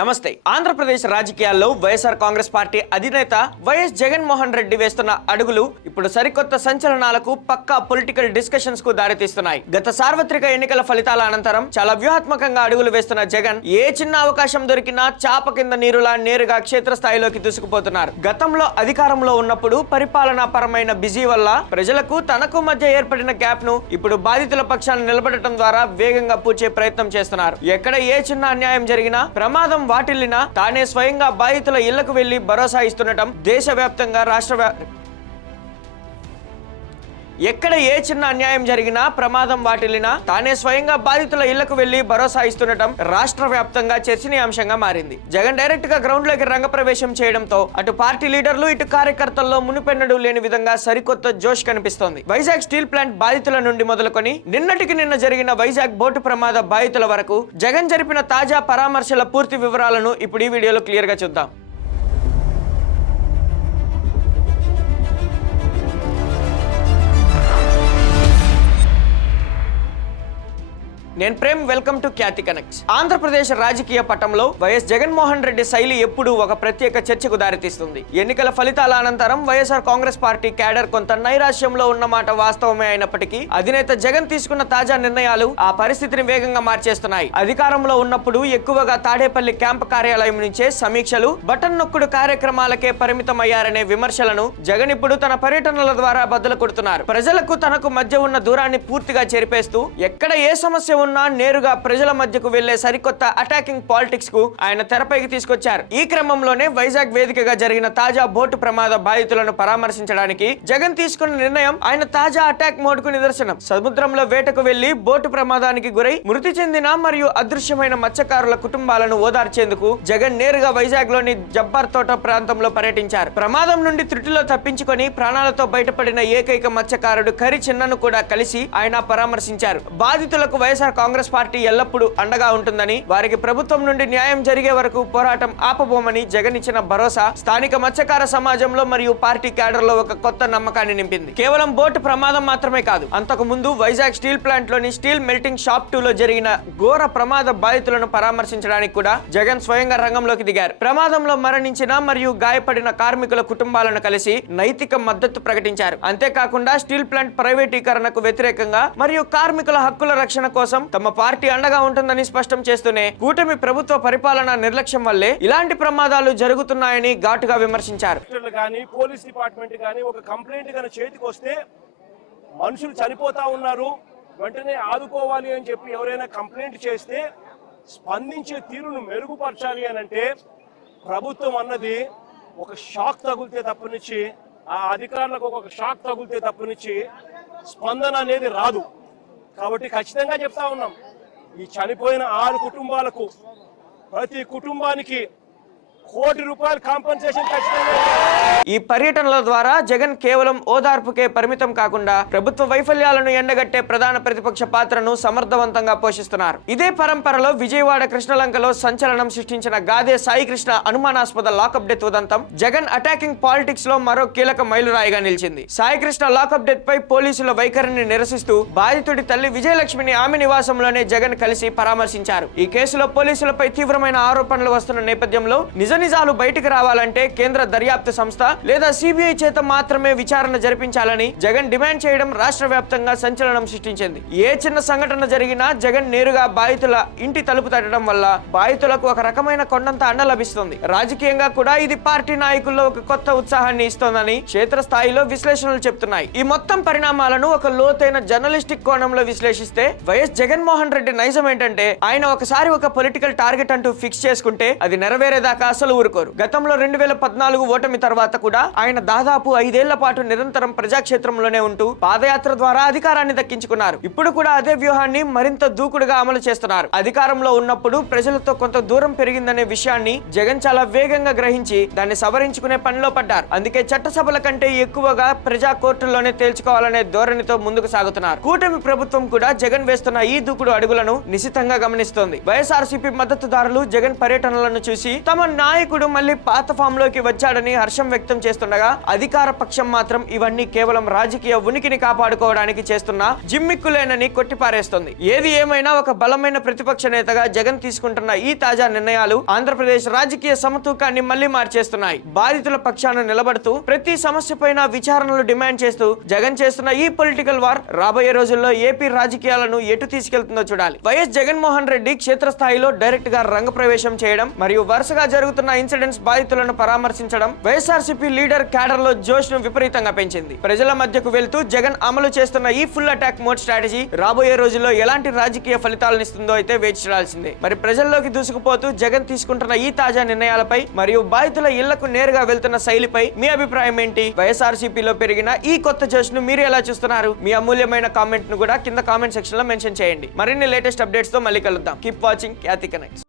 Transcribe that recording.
నమస్తే. ఆంధ్రప్రదేశ్ రాజకీయాల్లో వైఎస్ఆర్ కాంగ్రెస్ పార్టీ అధినేత వైఎస్ జగన్మోహన్ రెడ్డి వేస్తున్న అడుగులు ఇప్పుడు సరికొత్త సంచలనాలకు, పక్కా పొలిటికల్ డిస్కషన్స్ కు దారితీస్తున్నాయి. గత సార్వత్రిక ఎన్నికల ఫలితాల అనంతరం చాలా వ్యూహాత్మకంగా అడుగులు వేస్తున్న జగన్ ఏ చిన్న అవకాశం దొరికినా చాప కింద నీరులా నేరుగా క్షేత్రస్థాయిలోకి దూసుకుపోతున్నారు. గతంలో అధికారంలో ఉన్నప్పుడు పరిపాలనా పరమైన బిజీ వల్ల ప్రజలకు తనకు మధ్య ఏర్పడిన గ్యాప్ ను ఇప్పుడు బాధితుల పక్షాన్ని నిలబడటం ద్వారా వేగంగా పూడ్చే ప్రయత్నం చేస్తున్నారు. ఎక్కడ ఏ చిన్న అన్యాయం జరిగినా, ప్రమాదం వాటిల్లినా తానే స్వయంగా బాధితుల ఇళ్లకు వెళ్లి భరోసా ఇస్తుండటం దేశవ్యాప్తంగా ఎక్కడ ఏ చిన్న అన్యాయం జరిగినా, ప్రమాదం వాటిల్లినా తానే స్వయంగా బాధితుల ఇళ్లకు వెళ్లి భరోసా ఇస్తుండటం రాష్ట్ర వ్యాప్తంగా చర్చనీయాంశంగా మారింది. జగన్ డైరెక్ట్ గా గ్రౌండ్ లోకి రంగప్రవేశం చేయడంతో అటు పార్టీ లీడర్లు, ఇటు కార్యకర్తల్లో మునుపెన్నడూ లేని విధంగా సరికొత్త జోష్ కనిపిస్తోంది. వైజాగ్ స్టీల్ ప్లాంట్ బాధితుల నుండి మొదలుకొని నిన్న జరిగిన వైజాగ్ బోటు ప్రమాద బాధితుల వరకు జగన్ జరిపిన తాజా పరామర్శల పూర్తి వివరాలను ఇప్పుడు ఈ వీడియోలో క్లియర్ గా చూద్దాం. నేను Prem, welcome to Khyati connects. Andhra Pradesh రాజకీయ పటంలో వైఎస్ జగన్మోహన్ రెడ్డి శైలి ఎప్పుడూ ఒక ప్రత్యేక చర్చకు దారితీస్తుంది. ఎన్నికల ఫలితాల అనంతరం వైఎస్ఆర్ కాంగ్రెస్ పార్టీ క్యాడర్ కొంత నైరాశ్యంలో ఉన్నమాట వాస్తవమే అయినప్పటికీ అధినేత జగన్ తీసుకున్న తాజా నిర్ణయాలు ఆ పరిస్థితిని వేగంగా మార్చేస్తున్నాయి. అధికారంలో ఉన్నప్పుడు ఎక్కువగా తాడేపల్లి క్యాంప్ కార్యాలయం నుంచే సమీక్షలు, బటన్ నొక్కుడు కార్యక్రమాలకే పరిమితమయ్యారనే విమర్శలను జగన్ ఇప్పుడు తన పర్యటనల ద్వారా బద్దలు కొడుతున్నారు. ప్రజలకు తనకు మధ్య ఉన్న దూరాన్ని పూర్తిగా చెరిపేస్తూ ఎక్కడ ఏ సమస్య నేరుగా ప్రజల మధ్యకు వెళ్లే సరికొత్త అటాకింగ్ పాలిటిక్స్ కు ఆయన తెరపైకి తీసుకొచ్చారు. ఈ క్రమంలోనే వైజాగ్ వేదికగా జరిగిన తాజా బోటు ప్రమాద బాధితులను పరామర్శించడానికి జగన్ తీసుకున్న నిర్ణయం ఆయన తాజా అటాక్ మోడ్ కు నిదర్శనం. సముద్రంలో వేటకు వెళ్లి బోటు ప్రమాదానికి గురై మృతి చెందిన మరియు అదృశ్యమైన మత్స్యకారుల కుటుంబాలను ఓదార్చేందుకు జగన్ నేరుగా వైజాగ్ లోని జబ్బార్ తోట ప్రాంతంలో పర్యటించారు. ప్రమాదం నుండి త్రుటిలో తప్పించుకొని ప్రాణాలతో బయటపడిన ఏకైక మత్స్యకారుడు కరి చిన్నను కూడా కలిసి ఆయన పరామర్శించారు. బాధితులకు వైఎస్ఆర్ కాంగ్రెస్ పార్టీ ఎల్లప్పుడూ అండగా ఉంటుందని, వారికి ప్రభుత్వం నుండి న్యాయం జరిగే వరకు పోరాటం ఆపబోమని జగన్ ఇచ్చిన భరోసా స్థానిక మత్స్యకార సమాజంలో మరియు పార్టీ క్యాడర్ లో ఒక కొత్త నమ్మకాన్ని నింపింది. కేవలం బోటు ప్రమాదం మాత్రమే కాదు, అంతకు ముందు వైజాగ్ స్టీల్ ప్లాంట్ లోని స్టీల్ మెల్టింగ్ షాప్ 2 లో జరిగిన ఘోర ప్రమాద బాధితులను పరామర్శించడానికి కూడా జగన్ స్వయంగా రంగంలోకి దిగారు. ప్రమాదంలో మరణించిన మరియు గాయపడిన కార్మికుల కుటుంబాలను కలిసి నైతిక మద్దతు ప్రకటించారు. అంతేకాకుండా స్టీల్ ప్లాంట్ ప్రైవేటీకరణకు వ్యతిరేకంగా మరియు కార్మికుల హక్కుల రక్షణ కోసం తమ పార్టీ అండగా ఉంటుందని స్పష్టం చేస్తూనే కూటమి ప్రభుత్వ పరిపాలన నిర్లక్ష్యం వల్లే ఇలాంటి ప్రమాదాలు జరుగుతున్నాయని ఘాటుగా విమర్శించారు. పోలీస్ డిపార్ట్మెంట్ గానీ ఒక కంప్లైంట్ గానీ చేతికి వస్తే మనుషులు చనిపోతా ఉన్నారు, వెంటనే ఆదుకోవాలి అని చెప్పి ఎవరైనా కంప్లైంట్ చేస్తే స్పందించే తీరును మెరుగుపరచాలి అని అంటే ప్రభుత్వం అన్నది ఒక షాక్ తగిలితే తప్పనిచ్చి, ఆ అధికారులకు ఒక షాక్ తగిలితే తప్పనిచ్చి స్పందన అనేది రాదు. కాబట్టి ఖచ్చితంగా చెప్తా ఉన్నాం, ఈ చనిపోయిన 6 కుటుంబాలకు ప్రతి కుటుంబానికి ₹1 కోటి కాంపెన్సేషన్ ఖచ్చితంగా. ఈ పర్యటనల ద్వారా జగన్ కేవలం ఓదార్పుకే పరిమితం కాకుండా ప్రభుత్వ వైఫల్యాలను ఎండగట్టే ప్రధాన ప్రతిపక్ష పాత్రను సమర్థవంతంగా పోషిస్తున్నారు. ఇదే పరంపరలో విజయవాడ కృష్ణలంకలో సంచలనం సృష్టించిన గాదే సాయి కృష్ణ అనుమానాస్పద లాకప్ డెత్ ఉదంతం జగన్ అటాకింగ్ పాలిటిక్స్ లో మరో కీలక మైలురాయిగా నిలిచింది. సాయి కృష్ణ లాకప్ డెత్ పై పోలీసుల వైఖరిని నిరసిస్తూ బాధితుడి తల్లి విజయలక్ష్మిని ఆమె నివాసంలోనే జగన్ కలిసి పరామర్శించారు. ఈ కేసులో పోలీసులపై తీవ్రమైన ఆరోపణలు వస్తున్న నేపథ్యంలో నిజాలు బయటికి రావాలంటే కేంద్ర దర్యాప్తు సంస్థ లేదా సిబిఐ చేత మాత్రమే విచారణ జరిపించాలని జగన్ డిమాండ్ చేయడం రాష్ట్ర వ్యాప్తంగా సంచలనం సృష్టించింది. ఏ చిన్న సంఘటన జరిగినా జగన్ నేరుగా బాధితుల ఇంటి తలుపు తట్టడం వల్ల బాధితులకు ఒక రకమైన కొండంత అండ లభిస్తుంది. రాజకీయంగా కూడా ఇది పార్టీ నాయకుల్లో ఒక కొత్త ఉత్సాహాన్ని ఇస్తోందని క్షేత్రస్థాయిలో విశ్లేషణలు చెప్తున్నాయి. ఈ మొత్తం పరిణామాలను ఒక లోతైన జర్నలిస్టిక్ కోణంలో విశ్లేషిస్తే వైఎస్ జగన్మోహన్ రెడ్డి నైజం ఏంటంటే ఆయన ఒకసారి ఒక పొలిటికల్ టార్గెట్ అంటూ ఫిక్స్ చేసుకుంటే అది నెరవేరేదాకా అసలు ఊరుకోరు. గతంలో 2014 ఓటమి తర్వాత కూడా ఆయన దాదాపు 5 ఏళ్ల పాటు నిరంతరం ప్రజాక్షేత్రంలోనే ఉంటూ పాదయాత్ర ద్వారా అధికారాన్ని దక్కించుకున్నారు. ఇప్పుడు కూడా అదే వ్యూహాన్ని మరింత దూకుడుగా అమలు చేస్తున్నారు. అధికారంలో ఉన్నప్పుడు ప్రజలతో కొంత దూరం పెరిగిందనే విషయాన్ని జగన్ చాలా వేగంగా గ్రహించి దాన్ని సవరించుకునే పనిలో పడ్డారు. అందుకే చట్టసభల కంటే ఎక్కువగా ప్రజా కోర్టుల్లోనే తేల్చుకోవాలనే ధోరణితో ముందుకు సాగుతున్నారు. కూటమి ప్రభుత్వం కూడా జగన్ వేస్తున్న ఈ దూకుడు అడుగులను నిశితంగా గమనిస్తోంది. వైఎస్ఆర్సీపీ మద్దతుదారులు జగన్ పర్యటనలను చూసి తమ నాయకుడు మళ్ళీ పాత ఫామ్ లోకి వచ్చాడని హర్షం వ్యక్తం చేస్తుండగా అధికార పక్షం మాత్రం ఇవన్నీ కేవలం రాజకీయ ఉనికిని కాపాడుకోవడానికి చేస్తున్న జిమ్మిక్కులేనని కొట్టిపారేస్తుంది. ఏది ఏమైనా ఒక బలమైన ప్రతిపక్ష నేతగా జగన్ తీసుకుంటున్న ఈ తాజా నిర్ణయాలు ఆంధ్రప్రదేశ్ రాజకీయ సమతూకాన్ని మళ్లీ మార్చేస్తున్నాయి. బాధితుల పక్షాన నిలబడుతూ ప్రతి సమస్యపైన విచారణలు డిమాండ్ చేస్తూ జగన్ చేస్తున్న ఈ పొలిటికల్ వార్ రాబోయే రోజుల్లో ఏపీ రాజకీయాలను ఎటు తీసుకెళ్తుందో చూడాలి. వైఎస్ జగన్మోహన్ రెడ్డి క్షేత్రస్థాయిలో డైరెక్ట్ గా రంగప్రవేశం చేయడం మరియు వరుసగా జరుగుతున్న ఇన్సిడెంట్స్ బాధితులను పరామర్శించడం వైఎస్ఆర్సీపీ లీడర్ క్యాడర్ లో జోష్ ను విపరీతంగా పెంచింది. ప్రజల మధ్యకు వెళ్తూ జగన్ అమలు చేస్తున్న ఈ ఫుల్ అటాక్ మోడ్ స్ట్రాటజీ రాబోయే రోజుల్లో ఎలాంటి రాజకీయ ఫలితాలను ఇస్తుందో అయితే వేచి చూడాల్సిందే. మరి ప్రజల్లోకి దూసుకుపోతూ జగన్ తీసుకుంటున్న ఈ తాజా నిర్ణయాలపై మరియు బాధితుల ఇళ్లకు నేరుగా వెళ్తున్న శైలిపై మీ అభిప్రాయం ఏంటి? వైఎస్ఆర్సీపీలో పెరిగిన ఈ కొత్త జోష్ ను మీరు ఎలా చూస్తున్నారు? మీ అమూల్యమైన కామెంట్ ను కూడా కింద కామెంట్ సెక్షన్ లో మెన్షన్ చేయండి. మరిన్ని లేటెస్ట్ అప్డేట్స్ తో మళ్ళీ కలుద్దాం. కీప్ వాచింగ్ ఖ్యాతి కనెక్ట్స్.